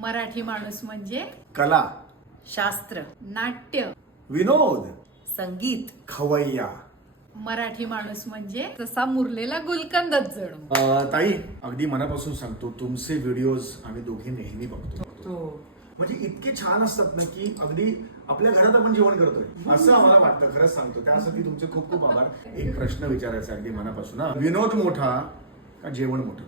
मराठी माणूस म्हणजे कला, शास्त्र, नाट्य. विनोद, संगीत, खवय्या. मराठी माणूस म्हणजे तसा मुरलेला गुलकंदच जणू. ताई, अगदी मनापासून सांगतो, तुमचे व्हिडिओज आम्ही दोघे नेहमी बघतो. म्हणजे इतके छान असतात ना की अगदी आपल्या घरात आपण जेवण करतोय असं आम्हाला वाटतं. खरंच सांगतो, त्यासाठी तुमचे खूप खूप आभार. एक प्रश्न विचारायचा अगदी मनापासून, विनोद मोठा का जेवण मोठं?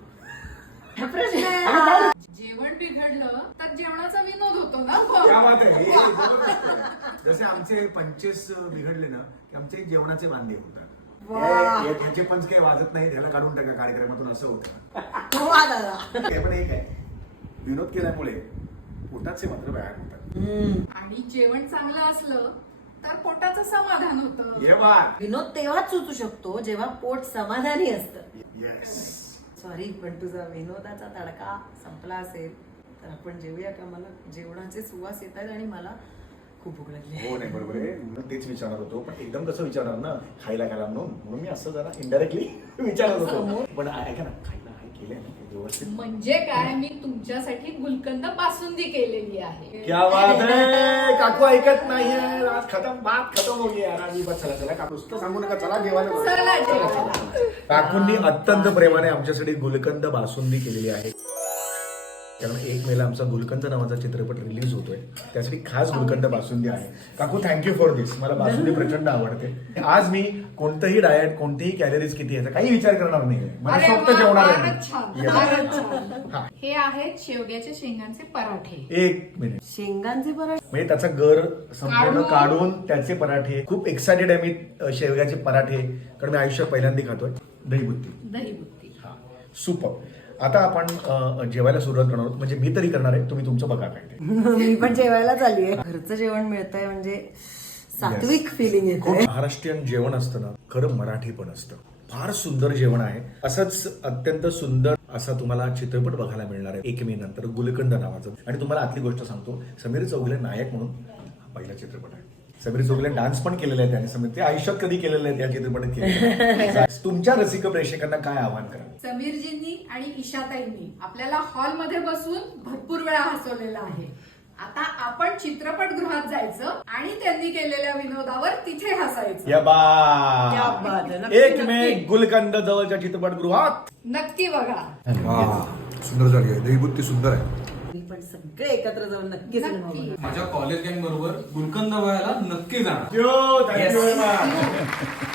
जेवण बिघडलं तर जेवणाचा विनोद होतो ना. क्या बात आहे, हे जबरदस्त आहे. जसे आमचे 25 बिघडले ना की आमचे जेवणाचे वांदे होतात. ह्याचे पंच काही वाजत नाही, त्याला काढून टाका कार्यक्रमातून, असं होतं. हे पण एक आहे, विनोद केल्यामुळे पोटाचे मात्र व्यायाम होतात. आणि जेवण चांगलं असलं तर पोटाचं समाधान होतं. ये बात. विनोद तेव्हाच सुचू शकतो जेव्हा पोट समाधानी असतं. येस. सॉरी, पण तुझा विनोदाचा तडका संपला असेल तर आपण जेवूया का? मला जेवणाचे सुवास येत आहेत आणि मला खूप भूक लागली. हो, नाही बरोबर आहे. म्हणून तेच विचारणार होतो, पण एकदम कसं विचारणार ना, खायला घाला म्हणून मी असं जरा इनडायरेक्टली विचारत होतो. पण ऐका ना, खायला केलंय ना व्यवस्थित? म्हणजे काय, मी तुमच्यासाठी गुलकंद बासुंदी केलेली आहे. क्या बात आहे. काकू ऐकत नाहीये. आज बात खतम हो गई यार. आम्ही बस चला चला, काकू नुसतं सांगू नका, चला जेवायला. चला जेवायला. काकूंनी अत्यंत प्रेमाने आमच्यासाठी गुलकंद बासुंदी केलेली आहे. कारण 1 मेला आमचा गुलकंद नावाचा चित्रपट रिलीज होतोय, त्यासाठी खास गुलकंद बासुंदी आहे. काकू, थँक्यू फॉर दिस. मला बासुंदी प्रचंड आवडते. आज मी कोणतंही डाएट, कोणतेही कॅलरीज किती याचा काही विचार करणार नाही. मला अरे फक्त वा, जेवणार फारच छान, फारच छान. हा. हे आहेत शेवग्याच्या शेंगांचे पराठे. 1 मिनिट. शेंगांचे पराठे म्हणजे त्याचा गर संपूर्ण काढून काढून त्याचे पराठे. खूप एक्साइटेड आहे मी शेवग्याचे पराठे, कारण मी आयुष्यात पहिल्यांदा खातोय. दहीबुत्ती. हा, सुपर. आता आपण जेवायला सुरुवात करणार आहोत. म्हणजे मी तरी करणार आहे, तुम्ही तुमचं बघा काय ते. मी पण जेवायला चालली आहे. घरचं जेवण मिळतंय म्हणजे सात्विक फिलिंग खूप येते. महाराष्ट्रीयन जेवण असतं ना, खरं मराठी पण असतं. फार सुंदर जेवण आहे. असंच अत्यंत सुंदर असा तुम्हाला चित्रपट बघायला मिळणार आहे 1 मे नंतर, गुलकंद नावाचं. आणि तुम्हाला आतली गोष्ट सांगतो, समीर चौगुले नायक म्हणून हा पहिला चित्रपट आहे. समीर चौगुले डान्स पण केलेला आहे त्याने. समीर ते आयुष्यात कधी केलेलं आहे, त्या चित्रपटात केलेलं. तुमच्या रसिक प्रेक्षकांना काय आव्हान करा? समीरजींनी आणि ईशाताईंनी आपल्याला हॉलमध्ये बसून भरपूर वेळा हसवलेलं आहे. आता आपण चित्रपटगृहात जायचं आणि त्यांनी केलेल्या विनोदावर तिथे हसायचं. या क्या बात बात. आहे. नक्की, 1 मे नक्की. गुलकंद जवळच्या चित्रपटगृहात नक्की बघा. सुंदर झाली आहे, दहीबुत्ती सुंदर आहे. मी पण सगळे एकत्र जाऊन नक्की सिनेमा नक्की. बघणार. माझ्या कॉलेज गँग बरोबर गुलकंद व्हायला नक्की जाणार. Thank you very much.